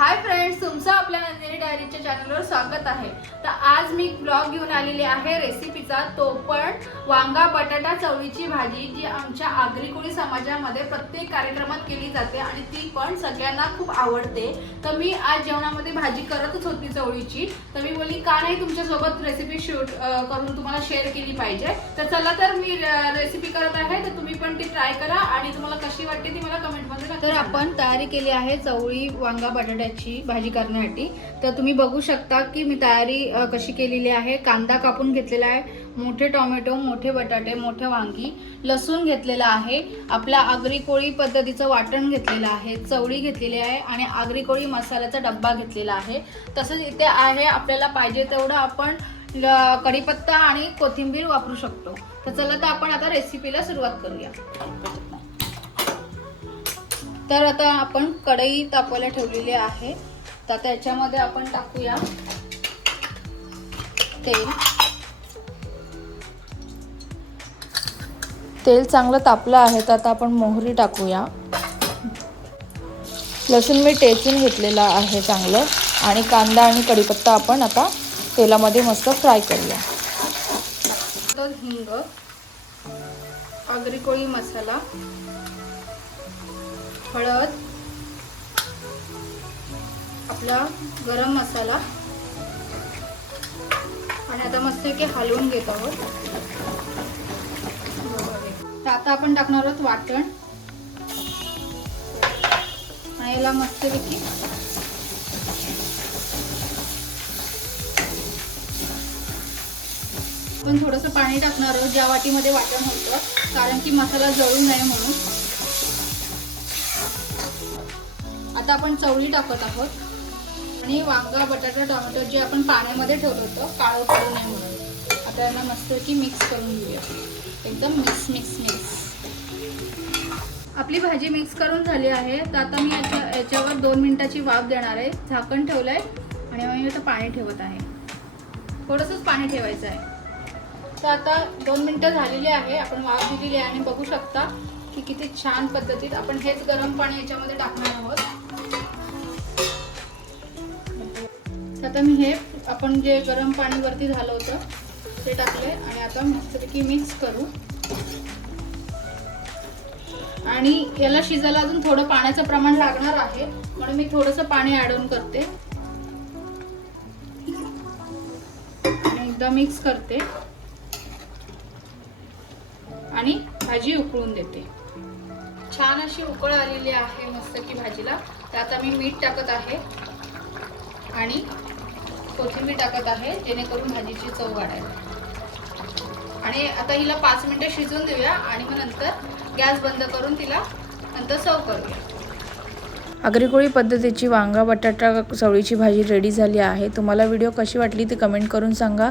Hi friends तुमचं आपल्या नंदिनी डायरीच्या चॅनलवर स्वागत आहे. तर आज मी ब्लॉग घेऊन आलेली आहे रेसिपीचा तो पण वांगा बटाटा चवळीची भाजी जी आमच्या आगरी समाजामध्ये प्रत्येक कार्यक्रमात केली जाते आणि ती पण सगळ्यांना खूप आवडते. तर मी आज जेवणामध्ये भाजी करतच होती चवळीची. तर मी बोलली का नाही तुमच्यासोबत रेसिपी शूट करून तुम्हाला शेअर केली पाहिजे? तर चला तर मी रेसिपी करत आहे तर तुम्ही पण ती ट्राय करा आणि तुम्हाला कशी वाटते ती मला कमेंटमध्ये तर आपण तयारी केली आहे चवळी वांगा बटाट्याची भाजी करण्यासाठी. तर तुम्ही बघू शकता की मी तयारी कशी केलेली आहे. कांदा कापून घेतलेला आहे. मोठे टोमॅटो मोठे बटाटे मोठे वांगी लसूण घेतलेला आहे. आपल्या आगरी कोळी पद्धतीचं वाटण घेतलेलं आहे. चवळी घेतलेली आहे आणि आगरी कोळी मसाल्याचा डब्बा घेतलेला आहे. तसंच इथे आहे आपल्याला पाहिजे तेवढं आपण ल- कढीपत्ता आणि कोथिंबीर वापरू शकतो. तर चला तर आपण आता रेसिपीला सुरुवात करूया. तर आता आपण कढई तापवायला ठेवलेली आहे. तर त्याच्यामध्ये याच्यामध्ये आपण टाकूया तेल. तेल चांगलं तापलं आहे तर आता आपण मोहरी टाकूया. लसूण मी टेचून घेतलेला आहे चांगलं. आणि कांदा आणि कढीपत्ता आपण आता तेलामध्ये मस्त फ्राय करूया. तर हिंग आगरी कोळी मसाला हळद आपला गरम मसाला. आणि आता मस्त की हलवून घेत आहोत. तर आता आपण टाकणार आहोत वाटण. आणि याला मस्तपैकी पण थोडंसं पाणी टाकणार आहोत. ज्या वाटीमध्ये वाटण होतं. कारण की मसाला जळू नये म्हणून. आता आपण चवळी टाकत आहोत. आणि वांगा बटाटा टोमॅटो जे आपण पाण्यामध्ये ठेवलं होतं काळं पडू नये म्हणून. आता यांना मस्त की मिक्स करून घेऊया. एकदम मिक्स मिक्स मिक्स आपली भाजी मिक्स करून झाली आहे. तर आता मी याच्या याच्यावर दोन मिनिटाची वाफ देणार आहे. झाकण ठेवलं आहे आणि मी आता पाणी ठेवत आहे. थोडंसंच पाणी ठेवायचं आहे. तर आता दोन मिनटं झालेली आहे. आपण वाफ दिलेली आहे आणि बघू शकता की किती छान पद्धतीत आपण हेच गरम पाणी याच्यामध्ये टाकणार आहोत. आता मी हे आपण जे गरम पाणी वरती झालं होतं ते टाकले आणि आता मस्तपैकी मिक्स करू. आणि याला शिजायला अजून थोडं पाण्याचं प्रमाण लागणार आहे म्हणून मी थोडंसं पाणी ॲड ऑन करते. आणि एकदा मिक्स करते. आणि भाजी उकळून देते. छान अशी उकळ आलेली आहे मस्त की भाजीला. तर आता मी मीठ टाकत आहे. आणि कोथिंबीर टाकत आहे जेणेकरून भाजीची चव वाढेल. आणि आता हिला पाच मिनिटं शिजवून देऊया आणि मग नंतर गॅस बंद करून तिला नंतर सर्व करूया. आगरीकोळी पद्धतीची वांगा बटाटा चवळीची भाजी रेडी झाली आहे. तुम्हाला व्हिडिओ कशी वाटली ती कमेंट करून सांगा.